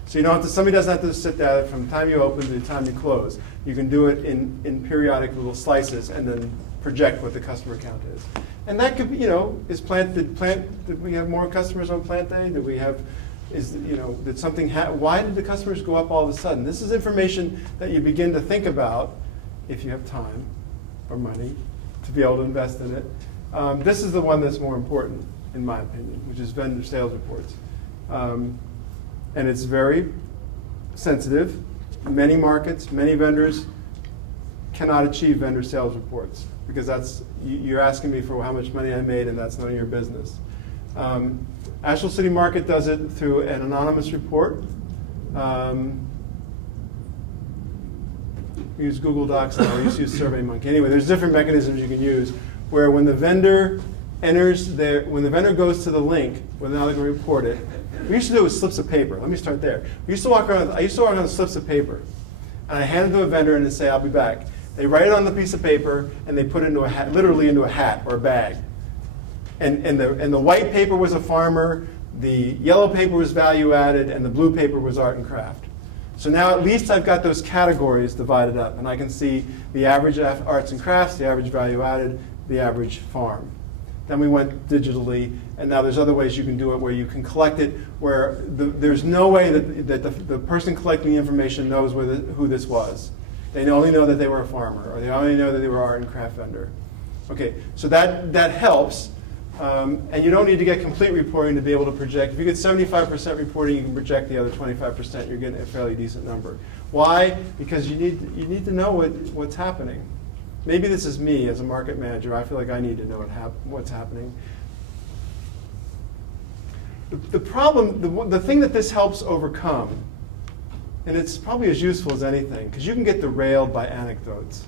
So somebody doesn't have to sit there from the time you open to the time you close. You can do it in periodic little slices and then project what the customer count is. And that could be, did we have more customers on plant day? Did we have, did something why did the customers go up all of a sudden? This is information that you begin to think about if you have time or money to be able to invest in it. This is the one that's more important, in my opinion, which is vendor sales reports. And it's very sensitive. Many markets, many vendors cannot achieve vendor sales reports, because you're asking me for how much money I made, and that's none of your business. Asheville City Market does it through an anonymous report. We use Google Docs now. We used to use SurveyMonkey. Anyway, there's different mechanisms you can use where when the vendor goes to the link, when now they're going to report it, we used to do it with slips of paper. Let me start there. I used to walk around with slips of paper, and I hand it to a vendor and they say, I'll be back. They write it on the piece of paper and they put it into a hat, literally into a hat or a bag. And the white paper was a farmer, the yellow paper was value added, and the blue paper was art and craft. So now at least I've got those categories divided up, and I can see the average arts and crafts, the average value added, the average farm. Then we went digitally, and now there's other ways you can do it where you can collect it, where there's no way that the person collecting the information knows who this was. They only know that they were a farmer, or they only know that they were art and craft vendor. Okay, so that helps. And you don't need to get complete reporting to be able to project. If you get 75% reporting, you can project the other 25%. You're getting a fairly decent number. Why? Because you need to know what's happening. Maybe this is me as a market manager. I feel like I need to know what's happening. The problem, the thing that this helps overcome, and it's probably as useful as anything, because you can get derailed by anecdotes.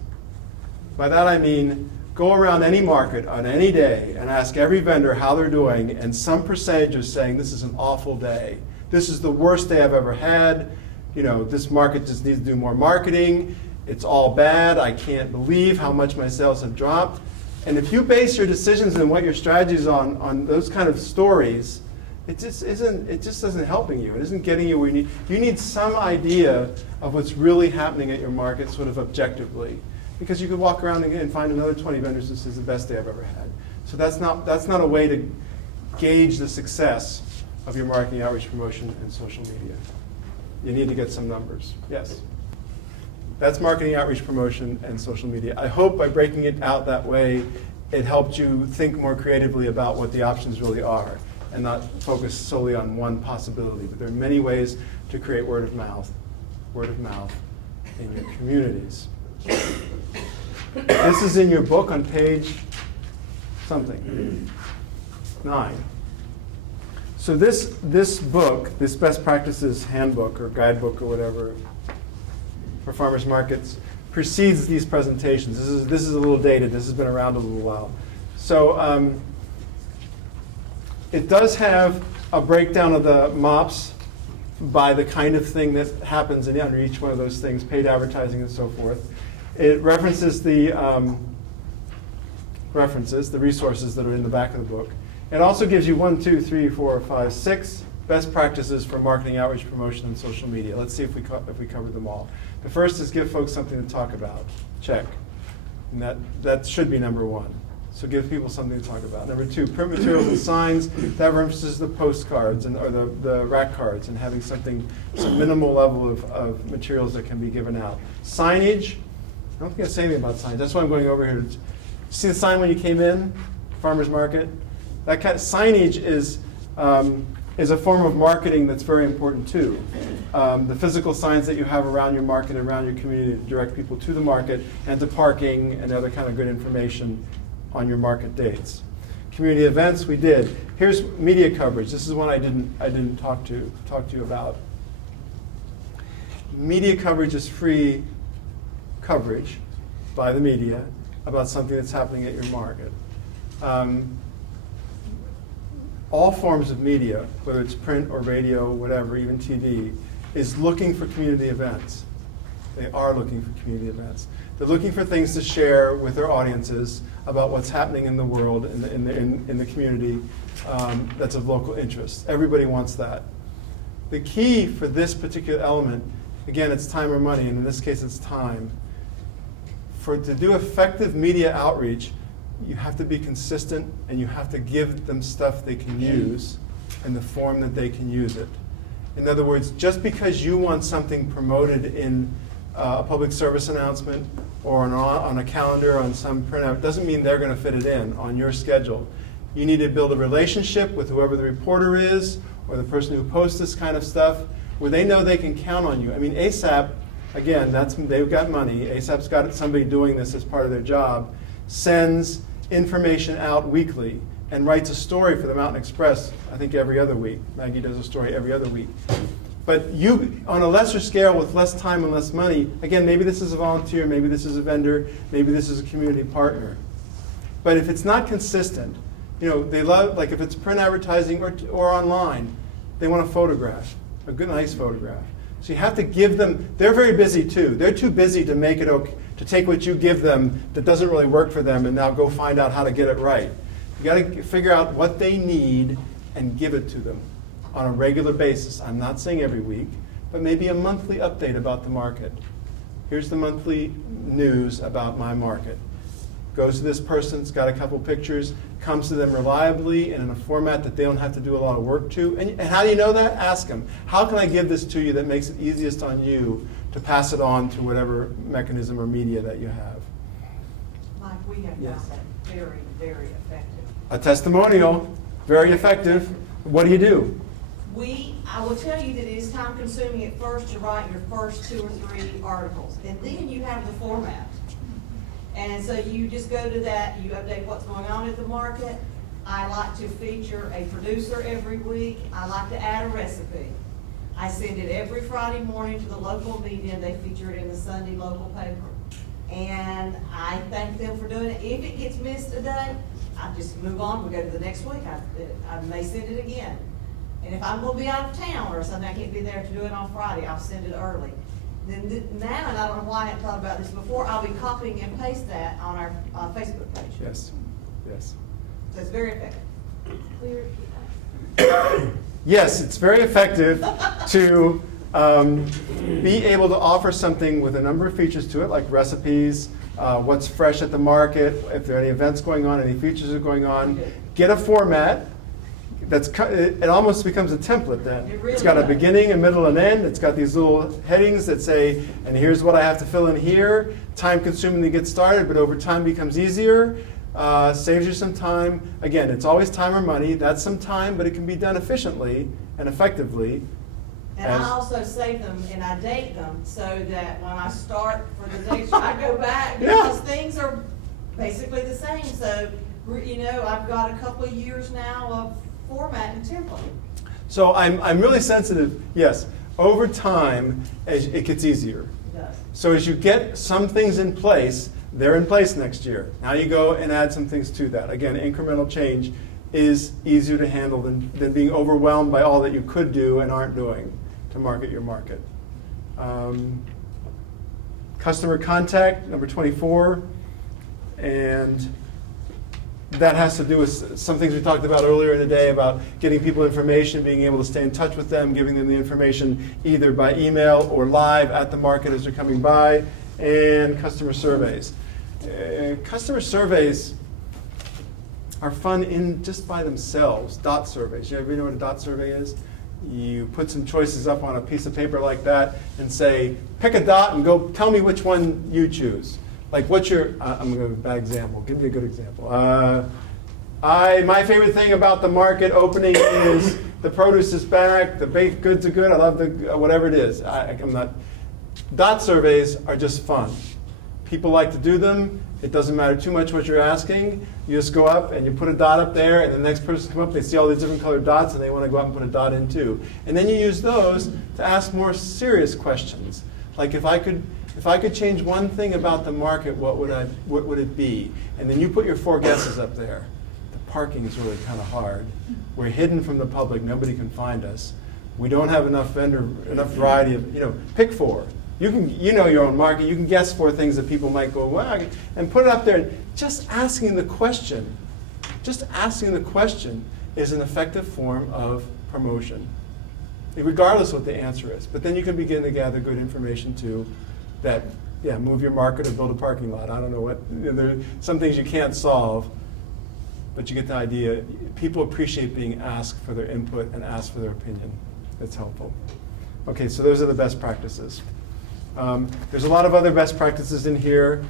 By that I mean, go around any market on any day and ask every vendor how they're doing, and some percentage is saying this is an awful day. This is the worst day I've ever had. This market just needs to do more marketing. it's all bad, I can't believe how much my sales have dropped. And if you base your decisions and what your strategies on those kind of stories, it just isn't helping you. It isn't getting you where you need. You need some idea of what's really happening at your market sort of objectively. Because you could walk around and find another 20 vendors that says the best day I've ever had. So that's not a way to gauge the success of your marketing, outreach, promotion, and social media. You need to get some numbers. Yes? That's marketing, outreach, promotion, and social media. I hope by breaking it out that way, it helped you think more creatively about what the options really are and not focus solely on one possibility. But there are many ways to create word of mouth in your communities. This is in your book on page something, 9. So this book, this best practices handbook or guidebook or whatever for farmers markets, precedes these presentations. This is a little dated. This has been around a little while. So it does have a breakdown of the MOPS by the kind of thing that happens under each one of those things, paid advertising and so forth. It references the resources that are in the back of the book. It also gives you 1, 2, 3, 4, 5, 6 best practices for marketing, outreach, promotion, and social media. Let's see if we covered them all. The first is give folks something to talk about. Check. And that should be number 1. So give people something to talk about. Number 2, print materials and signs. That references the postcards or the rack cards and having some minimal level of materials that can be given out. Signage. I don't think I say anything about signs. That's why I'm going over here. See the sign when you came in, farmers market? That kind of signage is a form of marketing that's very important too. The physical signs that you have around your market and around your community to direct people to the market and to parking and other kind of good information on your market dates. Community events, we did. Here's media coverage. This is one I didn't talk to you about. Media coverage is free coverage by the media about something that's happening at your market. All forms of media, whether it's print or radio, whatever, even TV, is looking for community events. They are looking for community events. They're looking for things to share with their audiences about what's happening in the world, in the community that's of local interest. Everybody wants that. The key for this particular element, again, it's time or money, and in this case it's time. To do effective media outreach, you have to be consistent and you have to give them stuff they can use in the form that they can use it. In other words, just because you want something promoted in a public service announcement or on a calendar on some printout doesn't mean they're going to fit it in on your schedule. You need to build a relationship with whoever the reporter is or the person who posts this kind of stuff where they know they can count on you. I mean, ASAP, again, they've got money. ASAP's got somebody doing this as part of their job, sends information out weekly and writes a story for the Mountain Express, I think every other week. Maggie does a story every other week. But you, on a lesser scale with less time and less money, again, maybe this is a volunteer, maybe this is a vendor, maybe this is a community partner. But if it's not consistent, they love, like if it's print advertising or online, they want a photograph, a good, nice photograph. So you have to give them, they're very busy too. They're too busy to make it okay, to take what you give them that doesn't really work for them and now go find out how to get it right. You got to figure out what they need and give it to them on a regular basis. I'm not saying every week, but maybe a monthly update about the market. Here's the monthly news about my market. Goes to this person, it's got a couple pictures, comes to them reliably and in a format that they don't have to do a lot of work to. And how do you know that? Ask them. How can I give this to you that makes it easiest on you to pass it on to whatever mechanism or media that you have? Mike, we have Yes. found that very, very effective. A testimonial, very effective. What do? I will tell you that it is time consuming at first to write your first 2 or 3 articles. And then you have the format. And so you just go to that, you update what's going on at the market. I like to feature a producer every week. I like to add a recipe. I send it every Friday morning to the local media, and they feature it in the Sunday local paper. And I thank them for doing it. If it gets missed a day, I just move on, we go to the next week. I may send it again. And if I'm gonna be out of town or something, I can't be there to do it on Friday, I'll send it early. Now, and I don't know why I hadn't thought about this before, I'll be copying and paste that on our Facebook page. Yes, yes. So it's very effective. Will you repeat that? Yes, it's very effective to be able to offer something with a number of features to it, like recipes, what's fresh at the market, if there are any events going on, any features are going on. Get a format it almost becomes a template then. It really It's got a does. beginning, a middle, and end. It's got these little headings that say, and here's what I have to fill in here. Time consuming to get started, but over time becomes easier. Saves you some time. Again, it's always time or money. That's some time, but it can be done efficiently and effectively. And I also save them and I date them so that when I start for the dates, I go back because things are basically the same. So, I've got a couple of years now of format and template. So I'm really sensitive. Yes, over time, it gets easier. It does. So as you get some things in place, they're in place next year. Now you go and add some things to that. Again, incremental change is easier to handle than being overwhelmed by all that you could do and aren't doing to market your market. Customer contact, number 24. And that has to do with some things we talked about earlier in the day about getting people information, being able to stay in touch with them, giving them the information either by email or live at the market as they're coming by, and customer surveys. Customer surveys are fun in just by themselves. Dot surveys. You ever know what a dot survey is? You put some choices up on a piece of paper like that and say, pick a dot and go tell me which one you choose. Like, what's your, I'm going to give a bad example. Give me a good example. My favorite thing about the market opening is the produce is back, the baked goods are good, I love the, whatever it is. I'm not, dot surveys are just fun. People like to do them. It doesn't matter too much what you're asking. You just go up and you put a dot up there, and the next person comes up, they see all these different colored dots, and they want to go up and put a dot in too. And then you use those to ask more serious questions. Like, if I could change one thing about the market, what would it be? And then you put your 4 guesses up there. The parking is really kind of hard. We're hidden from the public. Nobody can find us. We don't have enough variety of, pick 4. You know your own market. You can guess 4 things that people might go, well, and put it up there. Just asking the question is an effective form of promotion, regardless of what the answer is. But then you can begin to gather good information too. That, move your market or build a parking lot. I don't know what, there are some things you can't solve, but you get the idea. People appreciate being asked for their input and asked for their opinion. It's helpful. Okay, so those are the best practices. There's a lot of other best practices in here,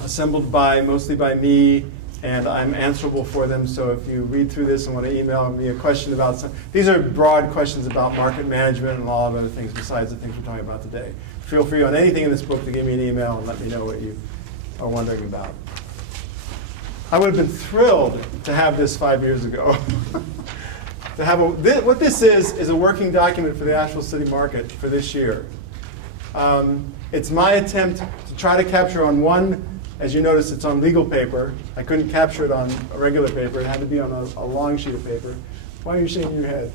assembled mostly by me, and I'm answerable for them. So if you read through this and want to email me a question about these are broad questions about market management and a lot of other things besides the things we're talking about today. Feel free on anything in this book to give me an email and let me know what you are wondering about. I would have been thrilled to have this 5 years ago. What this is a working document for the Asheville City Market for this year. It's my attempt to try to capture on one. As you notice, it's on legal paper. I couldn't capture it on a regular paper. It had to be on a long sheet of paper. Why are you shaking your head?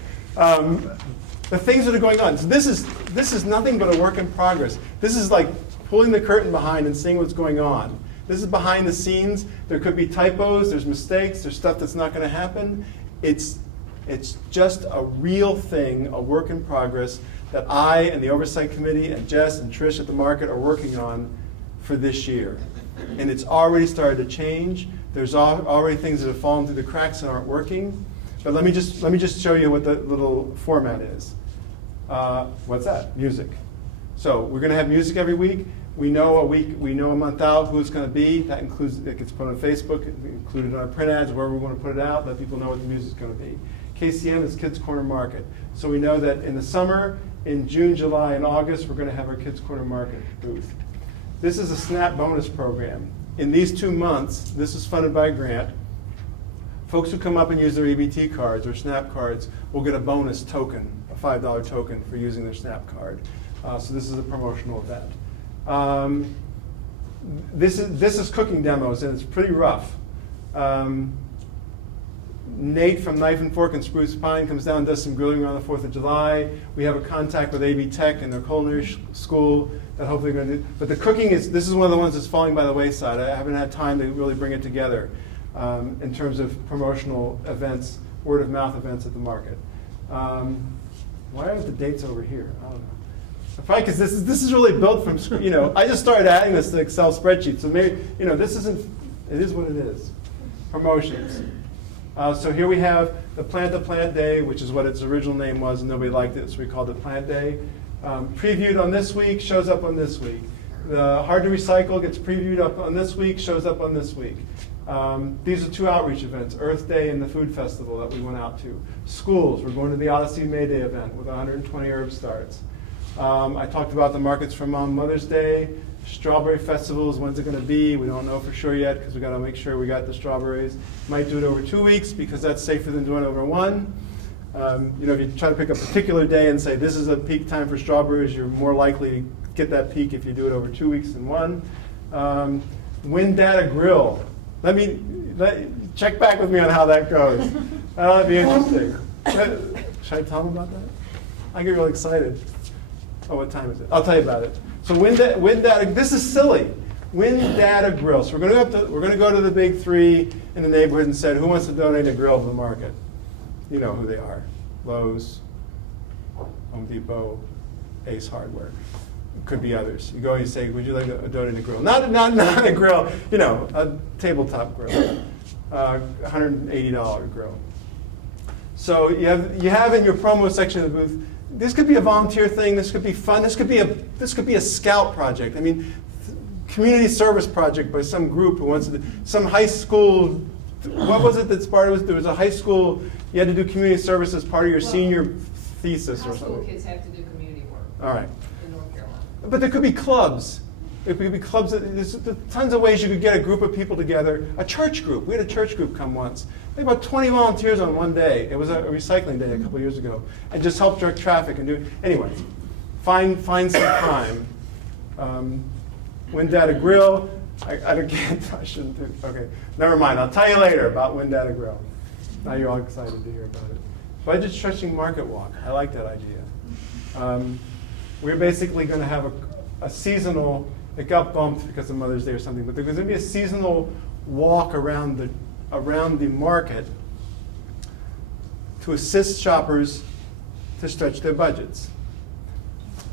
The things that are going on. So this is nothing but a work in progress. This is like pulling the curtain behind and seeing what's going on. This is behind the scenes. There could be typos. There's mistakes. There's stuff that's not going to happen. It's just a real thing, a work in progress that I and the Oversight Committee and Jess and Trish at the market are working on for this year. And it's already started to change. There's already things that have fallen through the cracks and aren't working. But let me just show you what the little format is. What's that? Music. So we're going to have music every week. We know a month out who it's going to be. That includes, it gets put on Facebook, included on our print ads, wherever we want to put it out, let people know what the music's going to be. KCM is Kids Corner Market. So we know that in the summer, in June, July, and August, we're going to have our Kids Corner Market booth. This is a SNAP bonus program. In these 2 months, this is funded by a grant. Folks who come up and use their EBT cards or SNAP cards will get a bonus token, a $5 token for using their SNAP card. So this is a promotional event. This is cooking demos, and it's pretty rough. Nate from Knife and Fork and Spruce Pine comes down and does some grilling around the 4th of July. We have a contact with AB Tech and their culinary school that hopefully going to do. But the cooking this is one of the ones that's falling by the wayside. I haven't had time to really bring it together in terms of promotional events, word of mouth events at the market. Why are the dates over here? I don't know. Probably because this is really built from, I just started adding this to Excel spreadsheet. So maybe, this isn't, it is what it is. Promotions. So here we have the Plant to Plant Day, which is what its original name was, and nobody liked it, so we called it Plant Day. Previewed on this week, shows up on this week. The Hard to Recycle gets previewed up on this week, shows up on this week. These are 2 outreach events, Earth Day and the Food Festival that we went out to. Schools, we're going to the Odyssey May Day event with 120 herb starts. I talked about the markets for Mother's Day. Strawberry festivals, when's it going to be? We don't know for sure yet because we got to make sure we got the strawberries. Might do it over 2 weeks because that's safer than doing it over 1. If you try to pick a particular day and say this is a peak time for strawberries, you're more likely to get that peak if you do it over 2 weeks than 1. Wind Data Grill. Check back with me on how that goes. That'll be interesting. Should I tell them about that? I get really excited. Oh, what time is it? I'll tell you about it. So wind data. This is silly. Wind Data Grill. So we're going to go to the big 3 in the neighborhood and said, who wants to donate a grill to the market? You know who they are: Lowe's, Home Depot, Ace Hardware. It could be others. You go and you say, would you like to donate a grill? Not a grill. A tabletop grill, $180 grill. So you have in your promo section of the booth. This could be a volunteer thing. This could be fun. This could be a scout project. Community service project by some group who wants to do some high school. What was it that Sparta was? There was a high school. You had to do community service as part of your senior thesis or High school something. kids have to do community work. All right. In North Carolina. But there could be clubs. It could be clubs. There's tons of ways you could get a group of people together. A church group. We had a church group come once. We had about 20 volunteers on one day. It was a recycling day a couple years ago, and just help direct traffic and do. Anyway, find some time. Wind Data Grill. I shouldn't do. Okay, never mind. I'll tell you later about Wind Data Grill. Now you're all excited to hear about it. Budget stretching market walk. I like that idea. We're basically going to have a seasonal. It got bumped because of Mother's Day or something, but there's going to be a seasonal walk around the market to assist shoppers to stretch their budgets.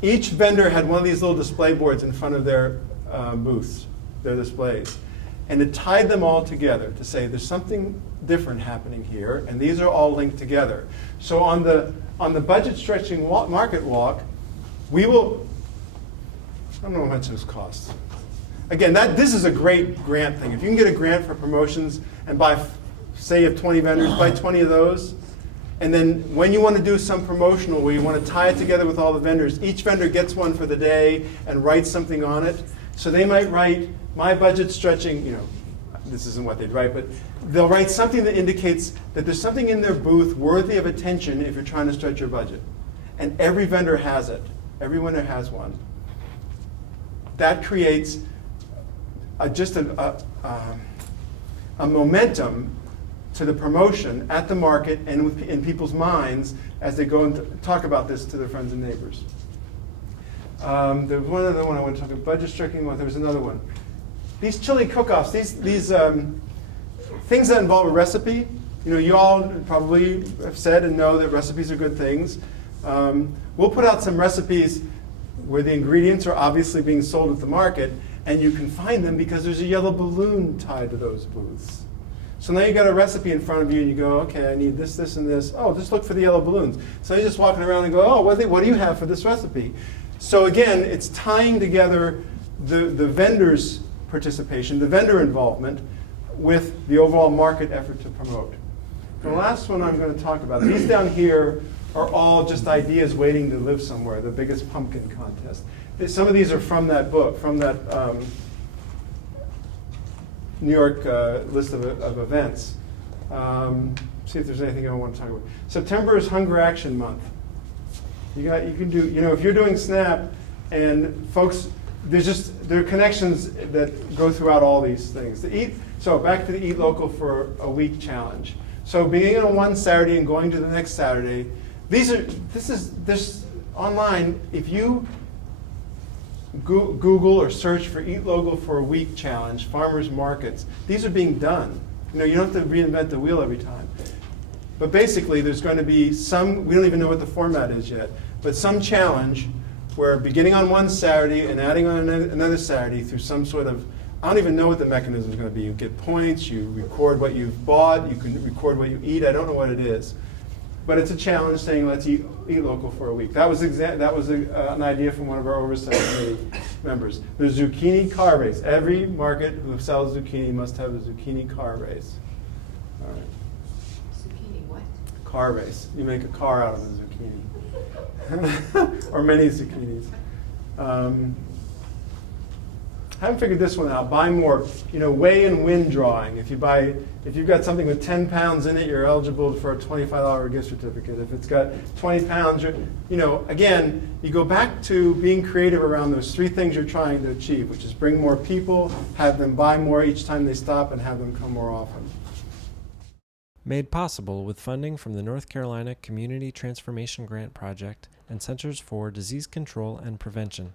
Each vendor had one of these little display boards in front of their booths, their displays, and it tied them all together to say there's something different happening here, and these are all linked together. So on the budget stretching market walk, we will. I don't know how much this costs. Again, this is a great grant thing. If you can get a grant for promotions and buy, say you have 20 vendors, buy 20 of those. And then when you want to do some promotional where you want to tie it together with all the vendors, each vendor gets one for the day and writes something on it. So they might write, my budget stretching, this isn't what they'd write, but they'll write something that indicates that there's something in their booth worthy of attention if you're trying to stretch your budget. And every vendor has it. Every vendor has one. That creates just a momentum to the promotion at the market and in people's minds as they go and talk about this to their friends and neighbors. There was one other one I want to talk about, budget stretching one. There was another one. These chili cook-offs, these things that involve a recipe. You all probably have said and know that recipes are good things. We'll put out some recipes where the ingredients are obviously being sold at the market, and you can find them because there's a yellow balloon tied to those booths. So now you got a recipe in front of you, and you go, okay, I need this, this, and this. Oh, just look for the yellow balloons. So you're just walking around and go, oh, what do you have for this recipe? So again, it's tying together the vendor's participation, the vendor involvement, with the overall market effort to promote. The last one I'm going to talk about, these down here are all just ideas waiting to live somewhere, the biggest pumpkin contest. Some of these are from that book, from that New York list of events. See if there's anything I want to talk about. September is Hunger Action Month. You can do, if you're doing SNAP, and folks, there are connections that go throughout all these things. So back to the Eat Local for a Week challenge. So beginning on one Saturday and going to the next Saturday, this online, if you Google or search for Eat Local for a Week challenge, farmers markets, these are being done. You know, you don't have to reinvent the wheel every time. But basically, there's going to be some, we don't even know what the format is yet, but some challenge where beginning on one Saturday and adding on another Saturday through some sort of, I don't even know what the mechanism is going to be. You get points, you record what you've bought, you can record what you eat, I don't know what it is. But it's a challenge saying, let's eat local for a week. That was an idea from one of our oversight committee members. The zucchini car race. Every market who sells zucchini must have a zucchini car race. All right. Zucchini, what? Car race. You make a car out of a zucchini. Or many zucchinis. I haven't figured this one out. Buy more. You know, weigh and win drawing. If you've got something with 10 pounds in it, you're eligible for a $25 gift certificate. If it's got 20 pounds, you know, again, you go back to being creative around those three things you're trying to achieve, which is bring more people, have them buy more each time they stop, and have them come more often. Made possible with funding from the North Carolina Community Transformation Grant Project and Centers for Disease Control and Prevention.